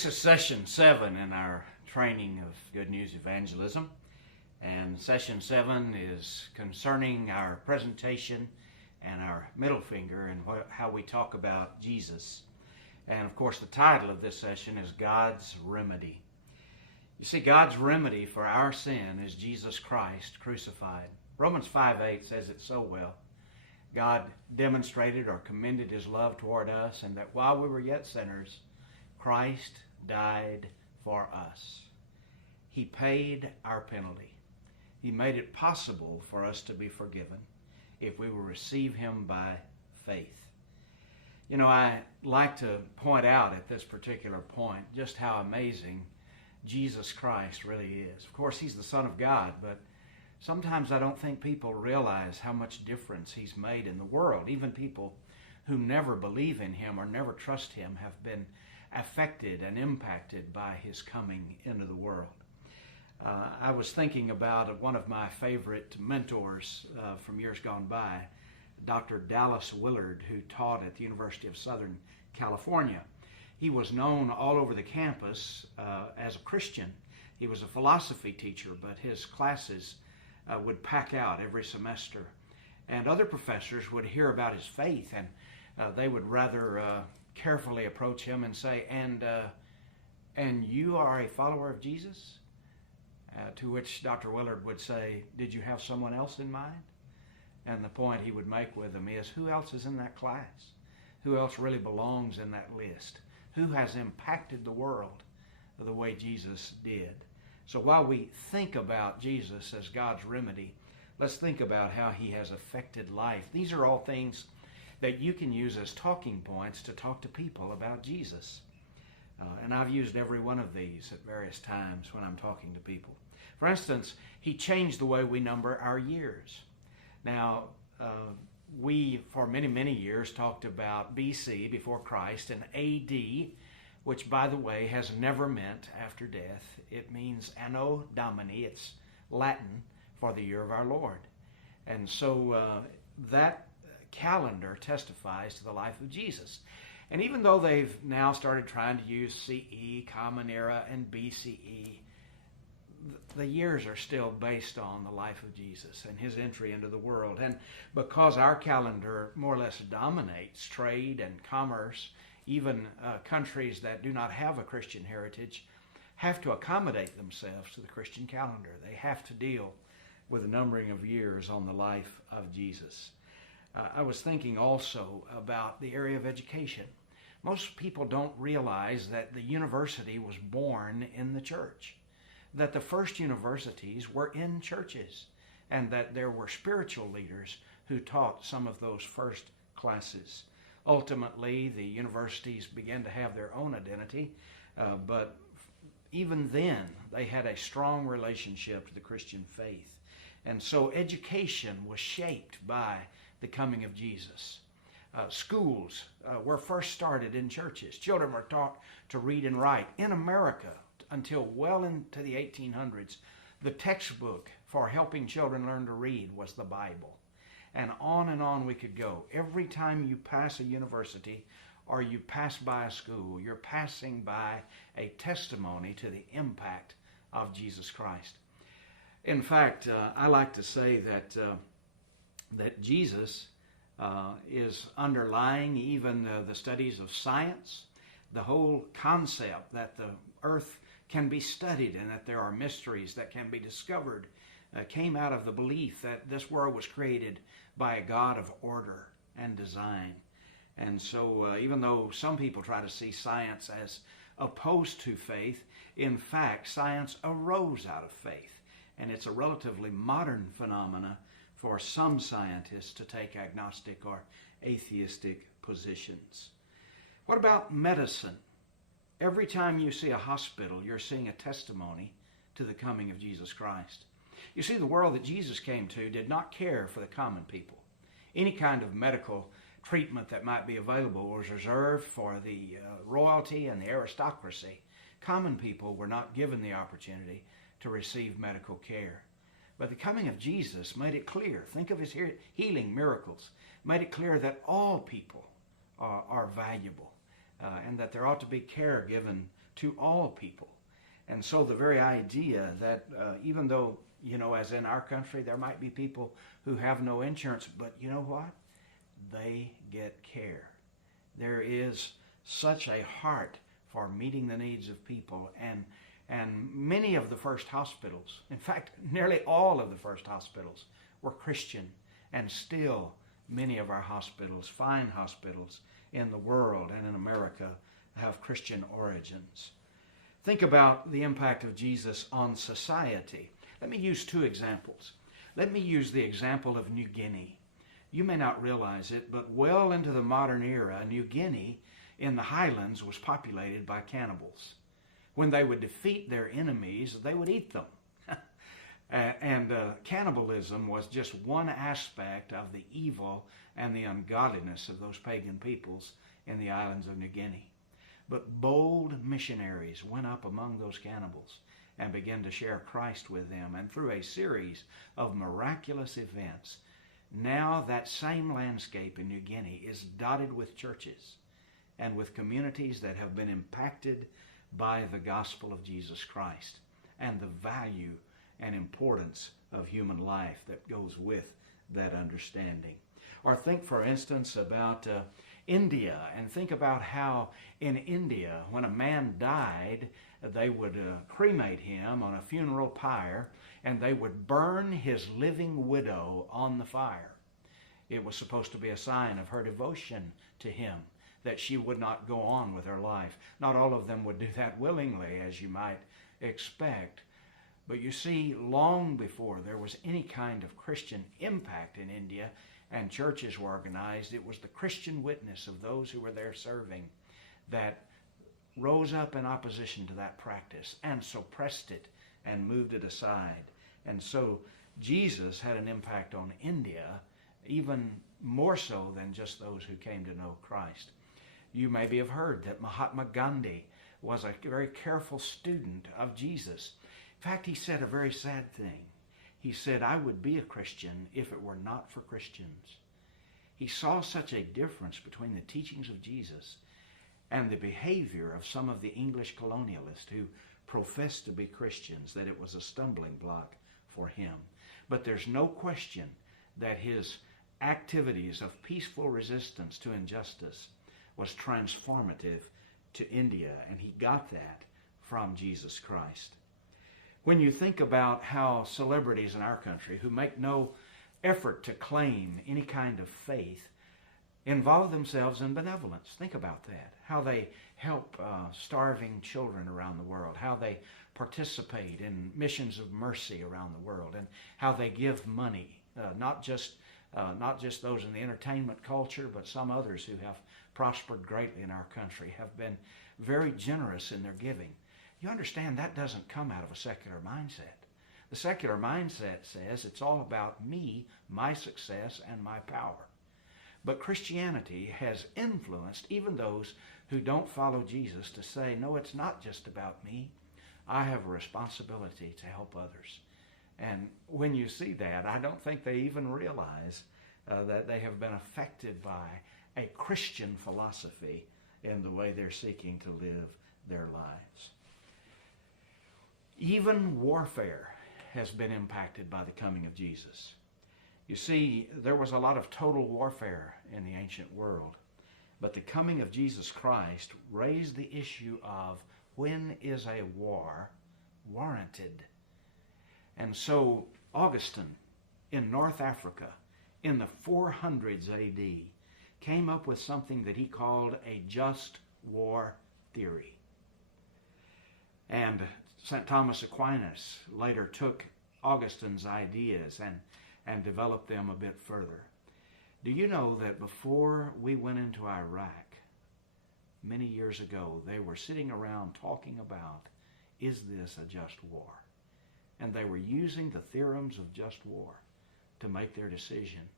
This is session 7 in our training of Good News Evangelism, and session 7 is concerning our presentation and our middle finger and how we talk about Jesus. And of course the title of this session is God's Remedy. You see, God's remedy for our sin is Jesus Christ crucified. Romans 5:8 says it so well. God demonstrated or commended His love toward us, and that while we were yet sinners, Christ died for us. He paid our penalty. He made it possible for us to be forgiven if we will receive Him by faith. You know, I like to point out at this particular point just how amazing Jesus Christ really is. Of course, He's the Son of God, but sometimes I don't think people realize how much difference He's made in the world. Even people who never believe in Him or never trust Him have been affected and impacted by His coming into the world. I was thinking about one of my favorite mentors from years gone by, Dr. Dallas Willard, who taught at the University of Southern California. He was known all over the campus as a Christian. He was a philosophy teacher, but his classes would pack out every semester. And other professors would hear about his faith, and they would rather carefully approach him and say, and you are a follower of Jesus? To which Dr. Willard would say, did you have someone else in mind? And the point he would make with them is, who else is in that class? Who else really belongs in that list? Who has impacted the world the way Jesus did? So while we think about Jesus as God's remedy, let's think about how He has affected life. These are all things that you can use as talking points to talk to people about Jesus. And I've used every one of these at various times when I'm talking to people. For instance, He changed the way we number our years. Now, we, for many, many years, talked about BC, before Christ, and AD, which, by the way, has never meant after death. It means Anno Domini. It's Latin for the year of our Lord. And so that calendar testifies to the life of Jesus. And even though they've now started trying to use CE, Common Era, and BCE, the years are still based on the life of Jesus and His entry into the world. And because our calendar more or less dominates trade and commerce, even countries that do not have a Christian heritage have to accommodate themselves to the Christian calendar. They have to deal with the numbering of years on the life of Jesus. I was thinking also about the area of education. Most people don't realize that the university was born in the church, that the first universities were in churches, and that there were spiritual leaders who taught some of those first classes. Ultimately, the universities began to have their own identity, but even then, they had a strong relationship to the Christian faith. And so education was shaped by the coming of Jesus. Schools were first started in churches. Children were taught to read and write. In America, until well into the 1800s, the textbook for helping children learn to read was the Bible. And on we could go. Every time you pass a university or you pass by a school, you're passing by a testimony to the impact of Jesus Christ. In fact, I like to say that Jesus is underlying even the studies of science. The whole concept that the earth can be studied and that there are mysteries that can be discovered came out of the belief that this world was created by a God of order and design. And so even though some people try to see science as opposed to faith, in fact, science arose out of faith. And it's a relatively modern phenomena for some scientists to take agnostic or atheistic positions. What about medicine? Every time you see a hospital, you're seeing a testimony to the coming of Jesus Christ. You see, the world that Jesus came to did not care for the common people. Any kind of medical treatment that might be available was reserved for the royalty and the aristocracy. Common people were not given the opportunity to receive medical care. But the coming of Jesus made it clear. Think of His healing miracles. Made it clear that all people are valuable. and that there ought to be care given to all people. And so the very idea that even though, as in our country, there might be people who have no insurance, but you know what? They get care. There is such a heart for meeting the needs of people, and many of the first hospitals, in fact, nearly all of the first hospitals were Christian, and still many of our hospitals, fine hospitals in the world and in America, have Christian origins. Think about the impact of Jesus on society. Let me use two examples. Let me use the example of New Guinea. You may not realize it, but well into the modern era, New Guinea in the highlands was populated by cannibals. When they would defeat their enemies, they would eat them. And cannibalism was just one aspect of the evil and the ungodliness of those pagan peoples in the islands of New Guinea. But bold missionaries went up among those cannibals and began to share Christ with them. And through a series of miraculous events, now that same landscape in New Guinea is dotted with churches and with communities that have been impacted by the gospel of Jesus Christ and the value and importance of human life that goes with that understanding. Or think, for instance, about India, and think about how in India, when a man died, they would cremate him on a funeral pyre, and they would burn his living widow on the fire. It was supposed to be a sign of her devotion to him, that she would not go on with her life. Not all of them would do that willingly, as you might expect. But you see, long before there was any kind of Christian impact in India and churches were organized, it was the Christian witness of those who were there serving that rose up in opposition to that practice and suppressed it and moved it aside. And so Jesus had an impact on India, even more so than just those who came to know Christ. You maybe have heard that Mahatma Gandhi was a very careful student of Jesus. In fact, he said a very sad thing. He said, "I would be a Christian if it were not for Christians." He saw such a difference between the teachings of Jesus and the behavior of some of the English colonialists who professed to be Christians that it was a stumbling block for him. But there's no question that his activities of peaceful resistance to injustice was transformative to India, and he got that from Jesus Christ. When you think about how celebrities in our country who make no effort to claim any kind of faith involve themselves in benevolence, think about that. How they help starving children around the world, how they participate in missions of mercy around the world, and how they give money, not just those in the entertainment culture, but some others who have prospered greatly in our country have been very generous in their giving. You understand that doesn't come out of a secular mindset. The secular mindset says it's all about me, my success, and my power. But Christianity has influenced even those who don't follow Jesus to say, no, it's not just about me. I have a responsibility to help others. And when you see that, I don't think they even realize that they have been affected by a Christian philosophy in the way they're seeking to live their lives. Even warfare has been impacted by the coming of Jesus. You see, there was a lot of total warfare in the ancient world, but the coming of Jesus Christ raised the issue of when is a war warranted? And so Augustine in North Africa in the 400s AD came up with something that he called a just war theory. And St. Thomas Aquinas later took Augustine's ideas and developed them a bit further. Do you know that before we went into Iraq, many years ago, they were sitting around talking about, is this a just war? And they were using the theorems of just war to make their decision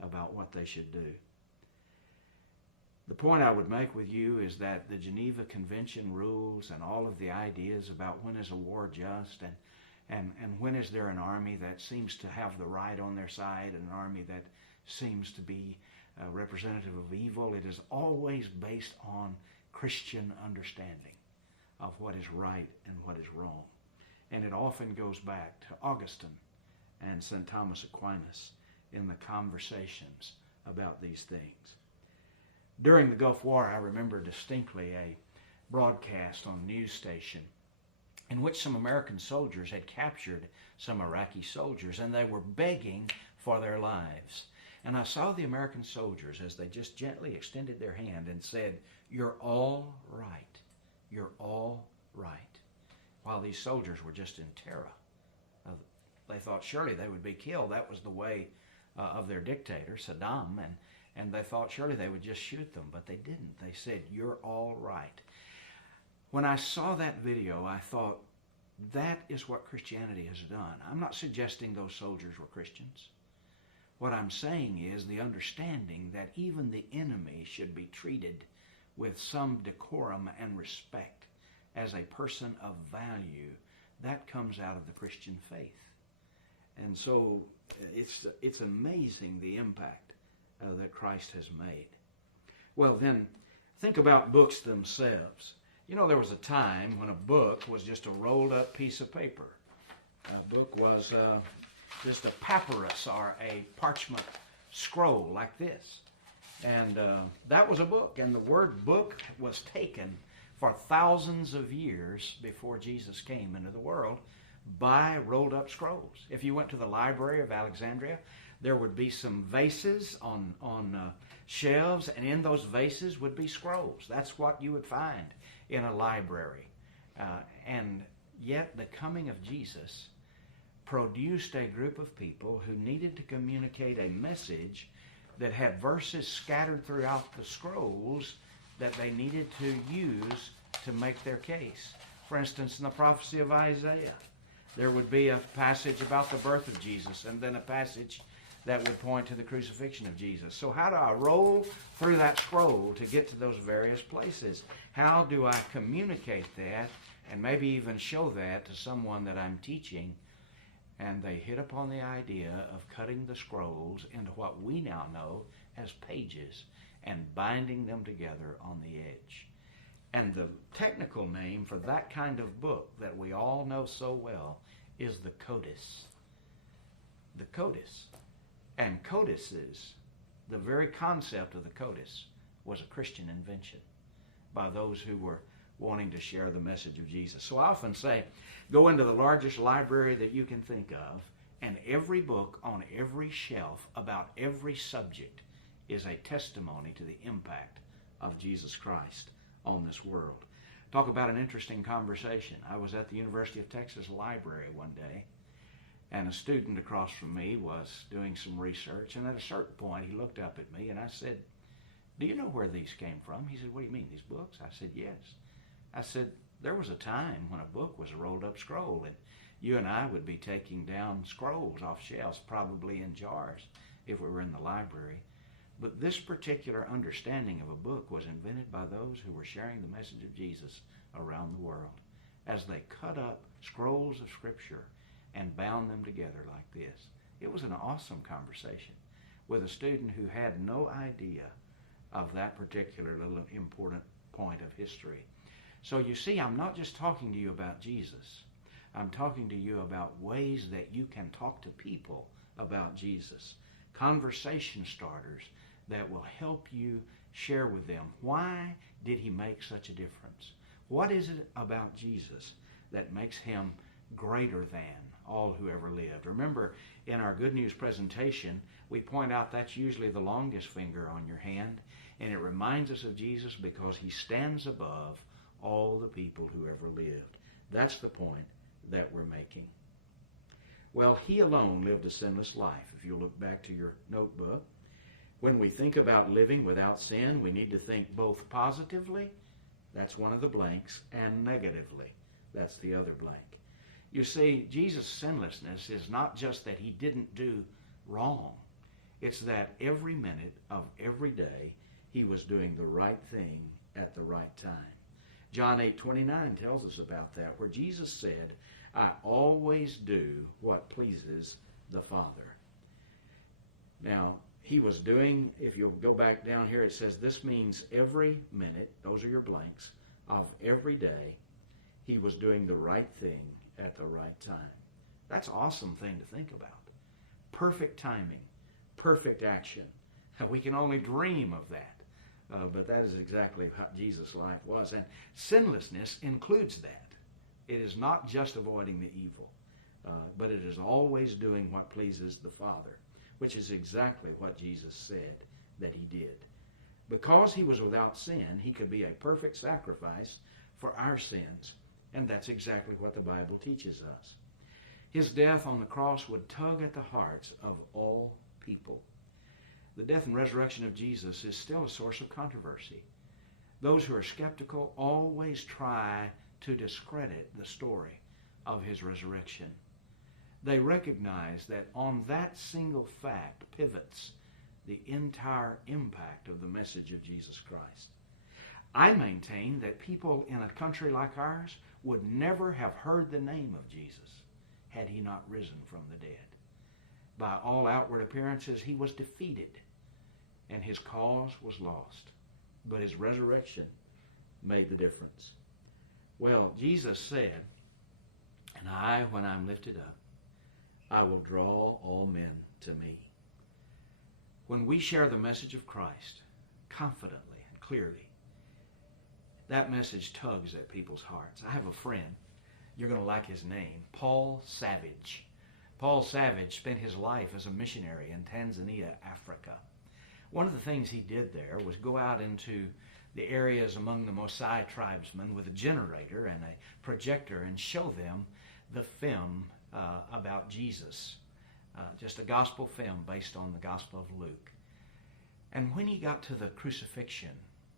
about what they should do. The point I would make with you is that the Geneva Convention rules and all of the ideas about when is a war just and when is there an army that seems to have the right on their side and an army that seems to be representative of evil, it is always based on Christian understanding of what is right and what is wrong. And it often goes back to Augustine and St. Thomas Aquinas in the conversations about these things. During the Gulf War, I remember distinctly a broadcast on a news station in which some American soldiers had captured some Iraqi soldiers, and they were begging for their lives. And I saw the American soldiers as they just gently extended their hand and said, "You're all right. You're all right." While these soldiers were just in terror. They thought surely they would be killed. That was the way of their dictator, Saddam, and they thought surely they would just shoot them, but they didn't. They said, "You're all right." When I saw that video, I thought, that is what Christianity has done. I'm not suggesting those soldiers were Christians. What I'm saying is the understanding that even the enemy should be treated with some decorum and respect as a person of value. That comes out of the Christian faith. And so it's amazing the impact that Christ has made. Well, then, think about books themselves. You know, there was a time when a book was just a rolled up piece of paper. A book was just a papyrus or a parchment scroll like this. And that was a book. And the word book was taken for thousands of years before Jesus came into the world by rolled up scrolls. If you went to the Library of Alexandria, there would be some vases on shelves, and in those vases would be scrolls. That's what you would find in a library. And yet the coming of Jesus produced a group of people who needed to communicate a message that had verses scattered throughout the scrolls that they needed to use to make their case. For instance, in the prophecy of Isaiah, there would be a passage about the birth of Jesus and then a passage that would point to the crucifixion of Jesus. So how do I roll through that scroll to get to those various places? How do I communicate that and maybe even show that to someone that I'm teaching? And they hit upon the idea of cutting the scrolls into what we now know as pages and binding them together on the edge. And the technical name for that kind of book that we all know so well is the codice. The codice. And codices, the very concept of the codice, was a Christian invention by those who were wanting to share the message of Jesus. So I often say, go into the largest library that you can think of, and every book on every shelf about every subject is a testimony to the impact of Jesus Christ on this world. Talk about an interesting conversation. I was at the University of Texas Library one day, and a student across from me was doing some research, and at a certain point he looked up at me and I said, "Do you know where these came from?" He said, "What do you mean, these books?" I said, "Yes." I said, "There was a time when a book was a rolled up scroll, and you and I would be taking down scrolls off shelves, probably in jars, if we were in the library. But this particular understanding of a book was invented by those who were sharing the message of Jesus around the world, as they cut up scrolls of Scripture and bound them together like this." It was an awesome conversation with a student who had no idea of that particular little important point of history. So you see, I'm not just talking to you about Jesus. I'm talking to you about ways that you can talk to people about Jesus. Conversation starters that will help you share with them, why did he make such a difference? What is it about Jesus that makes him greater than all who ever lived? Remember, in our Good News presentation, we point out that's usually the longest finger on your hand, and it reminds us of Jesus because he stands above all the people who ever lived. That's the point that we're making. Well, he alone lived a sinless life. If you look back to your notebook, when we think about living without sin, we need to think both positively, that's one of the blanks, and negatively, that's the other blank. You see, Jesus' sinlessness is not just that he didn't do wrong. It's that every minute of every day, he was doing the right thing at the right time. John 8:29 tells us about that, where Jesus said, "I always do what pleases the Father." Now, he was doing, if you'll go back down here, it says this means every minute, those are your blanks, of every day, he was doing the right thing at the right time. That's an awesome thing to think about. Perfect timing, perfect action. We can only dream of that. But that is exactly what Jesus' life was. And sinlessness includes that. It is not just avoiding the evil, but it is always doing what pleases the Father, which is exactly what Jesus said that he did. Because he was without sin, he could be a perfect sacrifice for our sins. And that's exactly what the Bible teaches us. His death on the cross would tug at the hearts of all people. The death and resurrection of Jesus is still a source of controversy. Those who are skeptical always try to discredit the story of his resurrection. They recognize that on that single fact pivots the entire impact of the message of Jesus Christ. I maintain that people in a country like ours would never have heard the name of Jesus had he not risen from the dead. By all outward appearances, he was defeated, and his cause was lost. But his resurrection made the difference. Well, Jesus said, "And I, when I'm lifted up, I will draw all men to me." When we share the message of Christ confidently and clearly, that message tugs at people's hearts. I have a friend, you're going to like his name, Paul Savage. Paul Savage spent his life as a missionary in Tanzania, Africa. One of the things he did there was go out into the areas among the Maasai tribesmen with a generator and a projector and show them the film about Jesus, just a gospel film based on the Gospel of Luke. And when he got to the crucifixion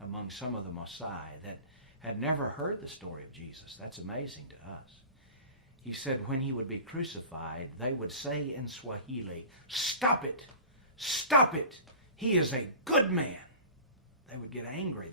among some of the Maasai that had never heard the story of Jesus, that's amazing to us, he said when he would be crucified, they would say in Swahili, "Stop it! Stop it! He is a good man." They would get angry.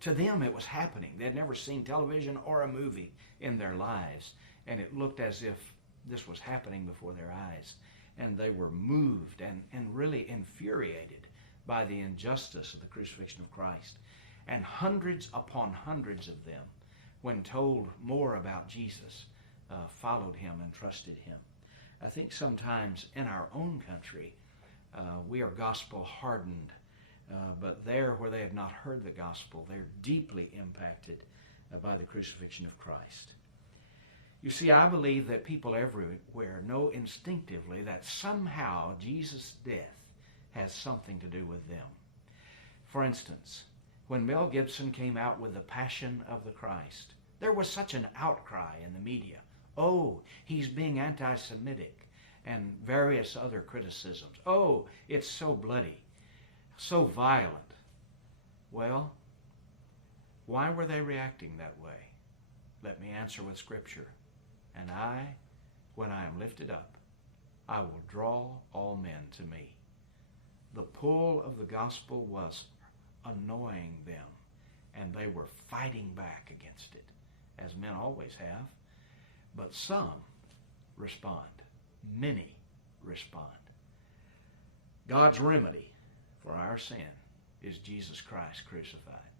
To them it was happening. They had never seen television or a movie in their lives, and it looked as if this was happening before their eyes. And they were moved and really infuriated by the injustice of the crucifixion of Christ. And hundreds upon hundreds of them, when told more about Jesus, followed him and trusted him. I think sometimes in our own country, we are gospel hardened, but there where they have not heard the gospel, they're deeply impacted by the crucifixion of Christ. You see, I believe that people everywhere know instinctively that somehow Jesus' death has something to do with them. For instance, when Mel Gibson came out with The Passion of the Christ, there was such an outcry in the media. Oh, he's being anti-Semitic, and various other criticisms. Oh, it's so bloody, so violent. Well, why were they reacting that way? Let me answer with Scripture. "And I, when I am lifted up, I will draw all men to me." The pull of the gospel was annoying them, and they were fighting back against it, as men always have. But some respond. Many respond. God's remedy for our sin is Jesus Christ crucified.